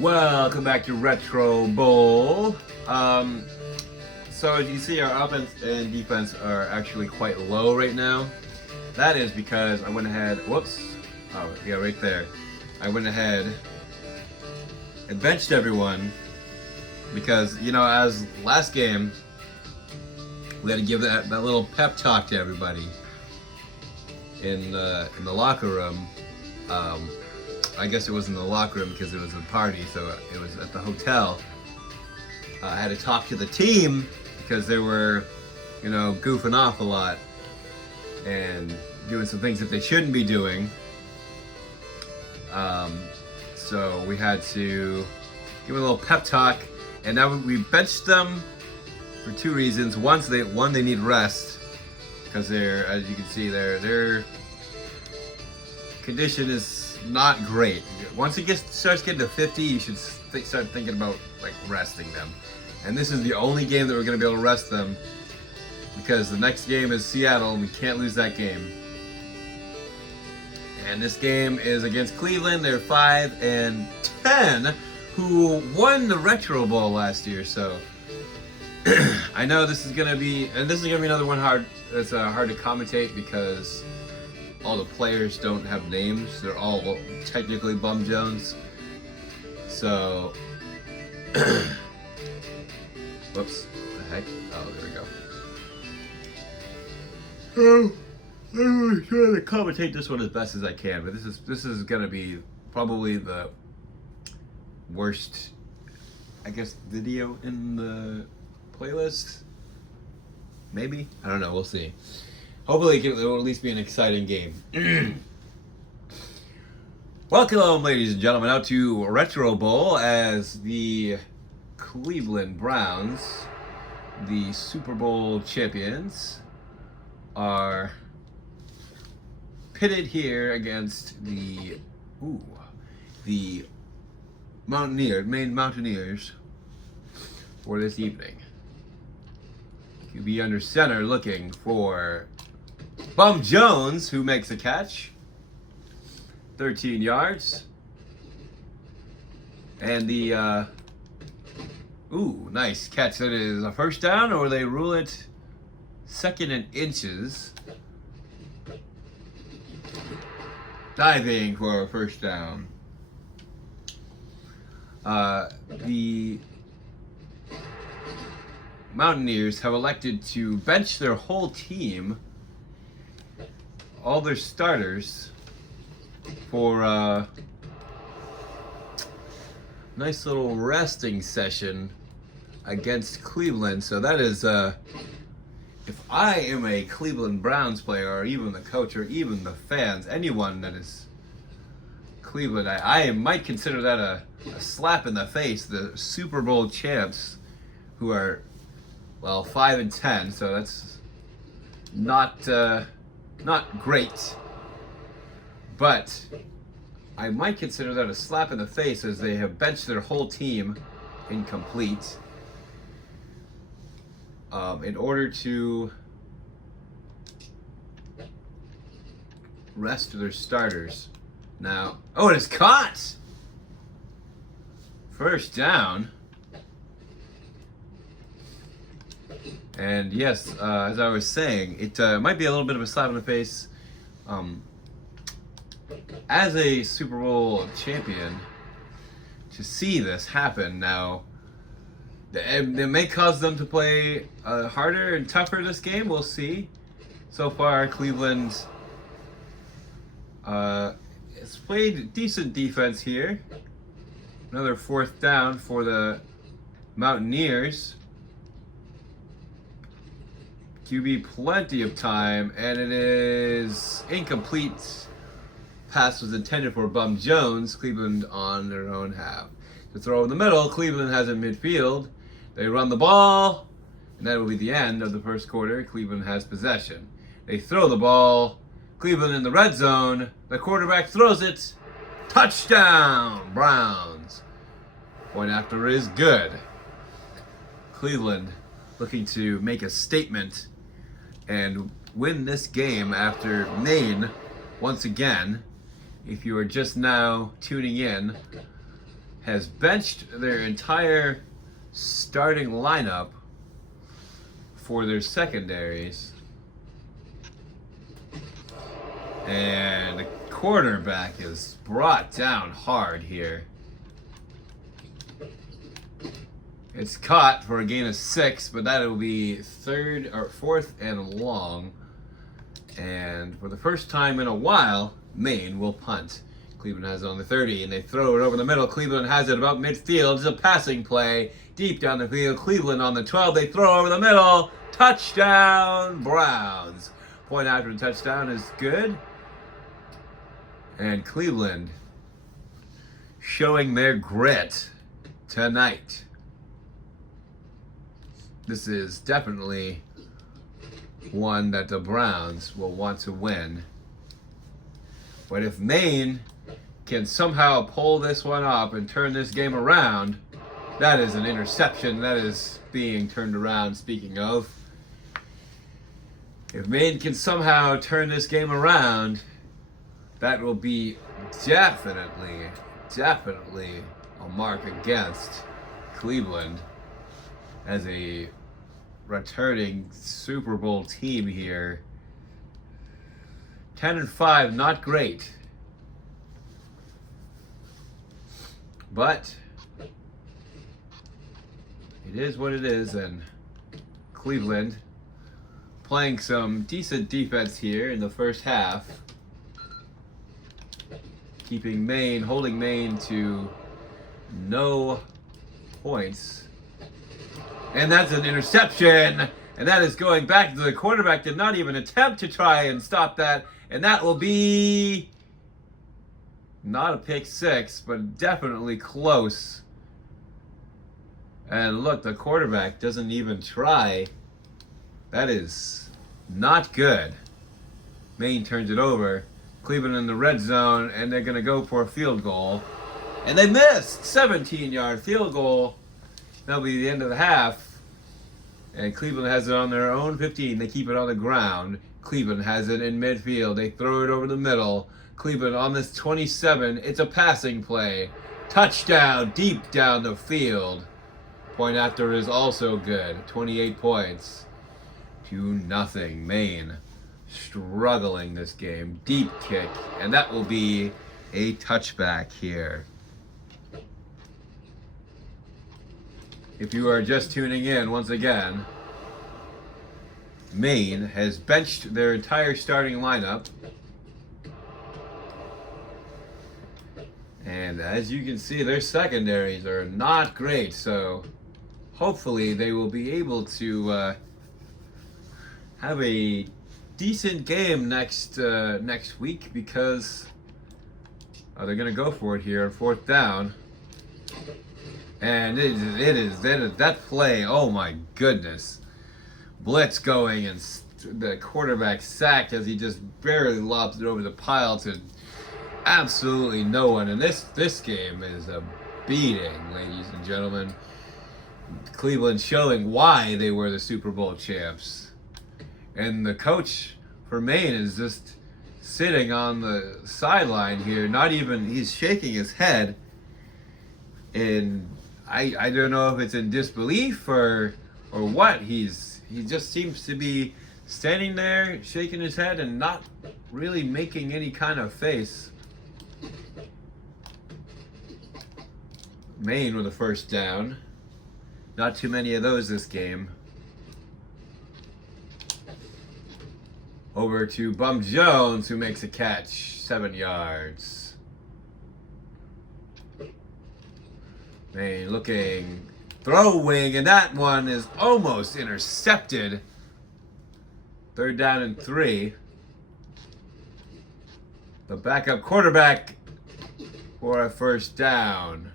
Welcome back to Retro Bowl. So as you see, our offense and defense are actually quite low right now. That is because I went ahead, whoops, oh yeah, right there. I went ahead and benched everyone because, you know, as last game, we had to give that little pep talk to everybody in the locker room. I guess it was in the locker room because it was a party, so it was at the hotel. I had to talk to the team because they were, you know, goofing off a lot and doing some things that they shouldn't be doing. So we had to give them a little pep talk, and now we benched them for two reasons. One, they need rest because they're, as you can see, their condition is not great. Once it starts getting to 50, you should start thinking about like resting them. And this is the only game that we're going to be able to rest them because the next game is Seattle and we can't lose that game. And this game is against Cleveland. They're 5-10, who won the Retro Bowl last year. So I know this is going to be another one that's hard to commentate because all the players don't have names. They're all technically Bum Jones. So, whoops, what the heck? Oh, there we go. I'm trying to commentate this one as best as I can, but this is gonna be probably the worst, I guess, video in the playlist. Maybe, I don't know. We'll see. Hopefully it will at least be an exciting game. Welcome, ladies and gentlemen, out to Retro Bowl as the Cleveland Browns, the Super Bowl champions, are pitted here against the Maine Mountaineers for this evening. QB under center looking for Bum Jones, who makes a catch, 13 yards, and the nice catch. That is a first down, or they rule it second and inches. Diving for a first down. The Mountaineers have elected to bench their whole team, all their starters, for a nice little resting session against Cleveland. So that is, if I am a Cleveland Browns player, or even the coach, or even the fans, anyone that is Cleveland, I might consider that a slap in the face. The Super Bowl champs, who are, well, 5-10, so that's not great, but I might consider that a slap in the face as they have benched their whole team incomplete in order to rest their starters. Now, oh, it is caught! First down. And yes, as I was saying, it might be a little bit of a slap in the face. As a Super Bowl champion, to see this happen now, it may cause them to play harder and tougher this game. We'll see. So far, Cleveland has played decent defense here. Another fourth down for the Mountaineers. QB plenty of time, and it is incomplete. Pass was intended for Bum Jones. Cleveland on their own half. To throw in the middle, Cleveland has it midfield. They run the ball, and that will be the end of the first quarter. Cleveland has possession. They throw the ball. Cleveland in the red zone. The quarterback throws it. Touchdown, Browns. Point after is good. Cleveland looking to make a statement and win this game after Maine, once again, if you are just now tuning in, has benched their entire starting lineup for their secondaries. And the quarterback is brought down hard here. It's caught for a gain of 6, but that'll be 4th and long. And for the first time in a while, Maine will punt. Cleveland has it on the 30, and they throw it over the middle. Cleveland has it about midfield. It's a passing play deep down the field. Cleveland on the 12. They throw over the middle. Touchdown, Browns. Point after the touchdown is good. And Cleveland showing their grit tonight. This is definitely one that the Browns will want to win. But if Maine can somehow pull this one off and turn this game around, that is an interception that is being turned around, speaking of. If Maine can somehow turn this game around, that will be definitely a mark against Cleveland as a returning Super Bowl team here. 10-5, not great. But it is what it is, and Cleveland playing some decent defense here in the first half. Holding Maine to no points. And that's an interception. And that is going back to the quarterback. Did not even attempt to try and stop that. And that will be not a pick 6, but definitely close. And look, the quarterback doesn't even try. That is not good. Maine turns it over. Cleveland in the red zone, and they're going to go for a field goal. And they missed! 17-yard field goal. That'll be the end of the half. And Cleveland has it on their own 15. They keep it on the ground. Cleveland has it in midfield. They throw it over the middle. Cleveland on this 27. It's a passing play. Touchdown deep down the field. Point after is also good. 28 points to nothing. Maine struggling this game. Deep kick. And that will be a touchback here. If you are just tuning in, once again, Maine has benched their entire starting lineup. And as you can see, their secondaries are not great. So hopefully they will be able to have a decent game next week, because they're going to go for it here on 4th down. And it is that play, oh my goodness. Blitz going, and the quarterback sacked as he just barely lobs it over the pile to absolutely no one. And this game is a beating, ladies and gentlemen. Cleveland showing why they were the Super Bowl champs. And the coach for Maine is just sitting on the sideline here, he's shaking his head. And I don't know if it's in disbelief or what. He just seems to be standing there, shaking his head and not really making any kind of face. Maine with a first down. Not too many of those this game. Over to Bum Jones, who makes a catch, 7 yards. Maine looking, throwing, and that one is almost intercepted. 3rd down and 3. The backup quarterback for a first down.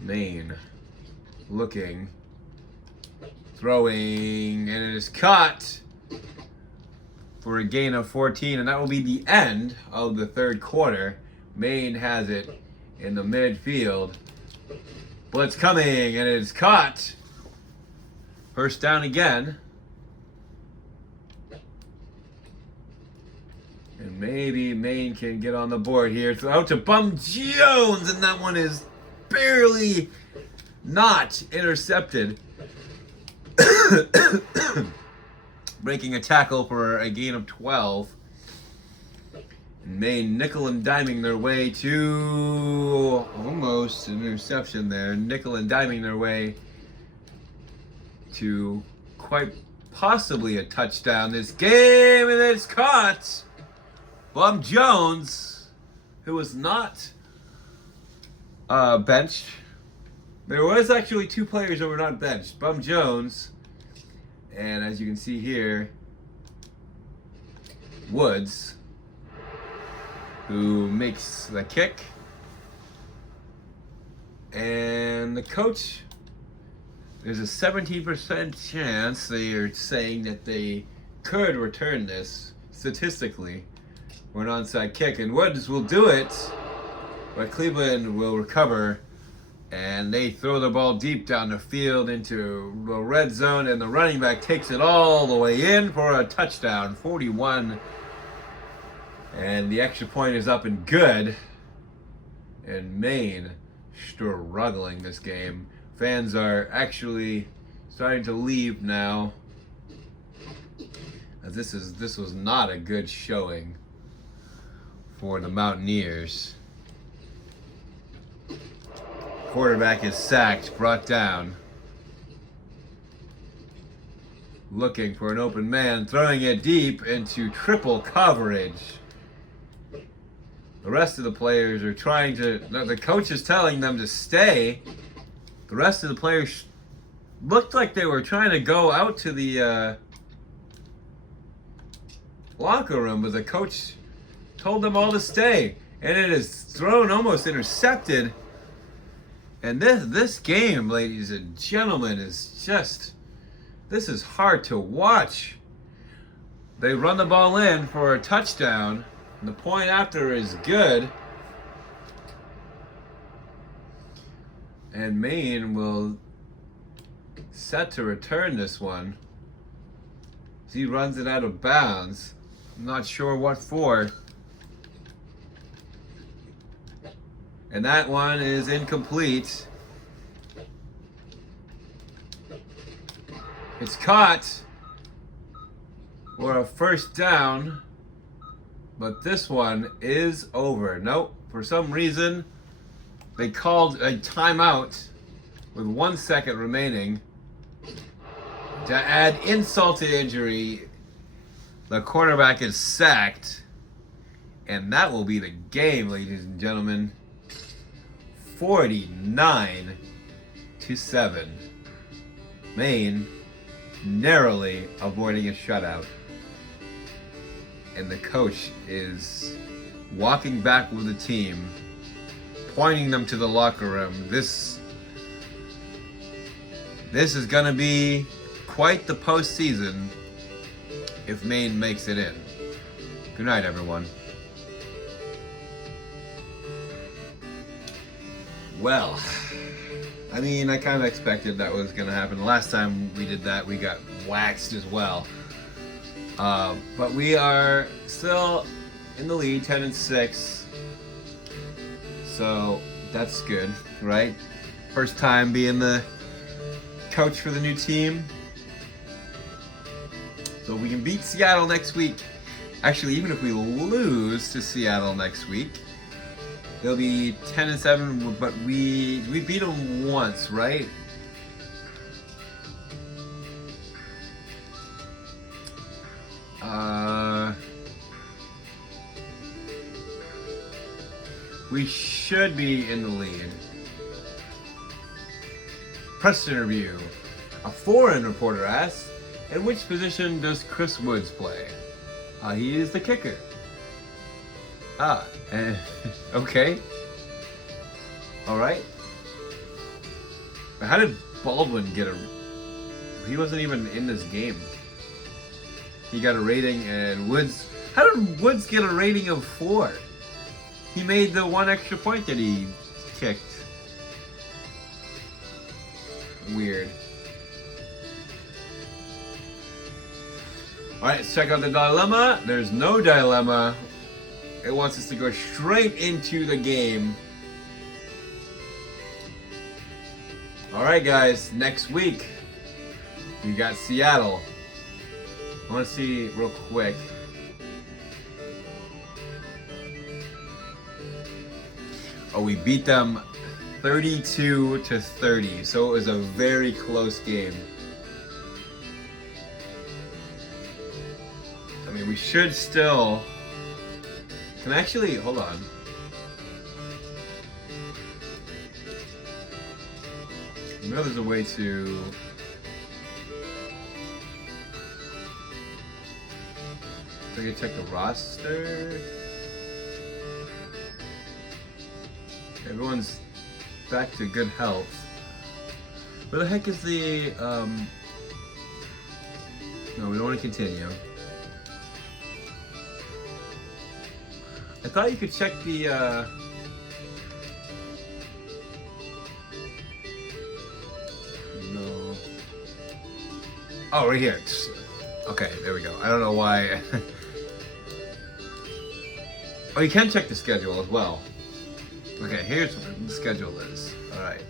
Maine looking, throwing, and it is caught for a gain of 14, and that will be the end of the 3rd quarter. Maine has it in the midfield. Blitz coming, and it is caught. First down again. And maybe Maine can get on the board here. It's out to Bum Jones, and that one is barely not intercepted. Breaking a tackle for a gain of 12. And Maine nickel and diming their way to almost an interception there. Nickel and diming their way to quite possibly a touchdown this game, and it's caught. Bum Jones, who was not benched. There was actually 2 players that were not benched. Bum Jones, and as you can see here, Woods, who makes the kick. And the coach, there's a 17% chance they are saying that they could return this statistically for an onside kick. And Woods will do it, but Cleveland will recover. And they throw the ball deep down the field into the red zone, and the running back takes it all the way in for a touchdown, 41. And the extra point is up and good. And Maine struggling this game. Fans are actually starting to leave now, as this was not a good showing for the Mountaineers. Quarterback is sacked, brought down. Looking for an open man, throwing it deep into triple coverage. The rest of the players are trying to, the coach is telling them to stay. The rest of the players looked like they were trying to go out to the locker room, but the coach told them all to stay. And it is thrown, almost intercepted. And this game, ladies and gentlemen, is just, this is hard to watch. They run the ball in for a touchdown, and the point after is good. And Maine will set to return this one. He runs it out of bounds. I'm not sure what for. And that one is incomplete. It's caught for a first down, but this one is over. Nope, for some reason they called a timeout with 1 second remaining. To add insult to injury, the quarterback is sacked, and that will be the game, ladies and gentlemen. 49-7. Maine narrowly avoiding a shutout. And the coach is walking back with the team, pointing them to the locker room. This is going to be quite the postseason if Maine makes it in. Good night, everyone. Well, I mean, I kind of expected that was going to happen. The last time we did that, we got waxed as well. But we are still in the lead, 10-6. So that's good, right? First time being the coach for the new team. So we can beat Seattle next week. Actually, even if we lose to Seattle next week, they'll be 10-7, but we beat them once, right? We should be in the lead. Press interview. A foreign reporter asks, in which position does Chris Woods play? He is the kicker. Okay. Alright. How did Baldwin get he wasn't even in this game. He got a rating, and Woods, how did Woods get a rating of 4? He made the 1 extra point that he kicked. Weird. Alright, let's check out the dilemma. There's no dilemma. it wants us to go straight into the game. Alright guys, next week we got Seattle. I want to see real quick. Oh, we beat them 32-30, so it was a very close game. I mean, we should still... Can I actually... Hold on. I know there's a way to... I can check the roster. Everyone's back to good health. Where the heck is the... No, we don't want to continue. I thought you could check the... No. Oh, right here. Okay, there we go. I don't know why. Oh, you can check the schedule as well. Okay, here's what the schedule is. Alright.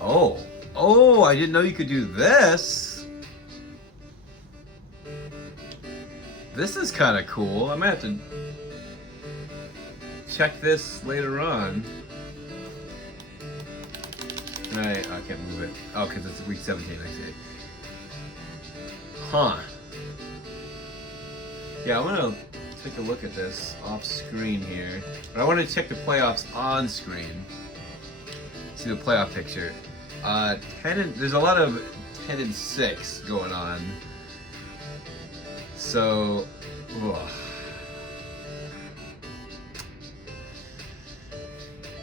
Oh, I didn't know you could do this. This is kind of cool. I might have to check this later on. Right, I can't move it. Oh, because it's week 17, I see. Huh. Yeah, I'm gonna take a look at this off screen here. But I want to check the playoffs on screen. See the playoff picture. There's a lot of 10-6 going on. So, ugh.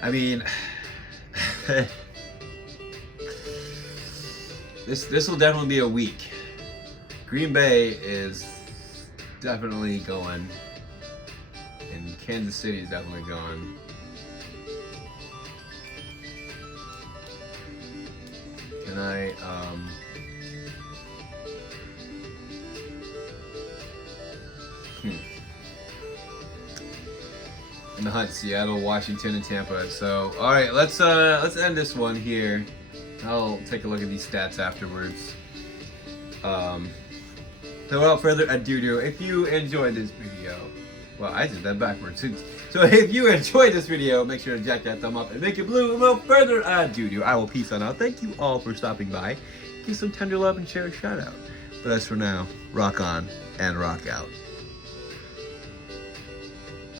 I mean, this will definitely be a week. Green Bay is definitely going, and Kansas City is definitely going. Can I, in the hunt, Seattle, Washington, and Tampa. So, all right, let's end this one here. I'll take a look at these stats afterwards. So without further ado, if you enjoyed this video, well, I did that backwards. So if you enjoyed this video, make sure to jack that thumb up and make it blue. And without further ado, I will peace on out. Thank you all for stopping by. Give some tender love and share a shout out. But as for now, rock on and rock out.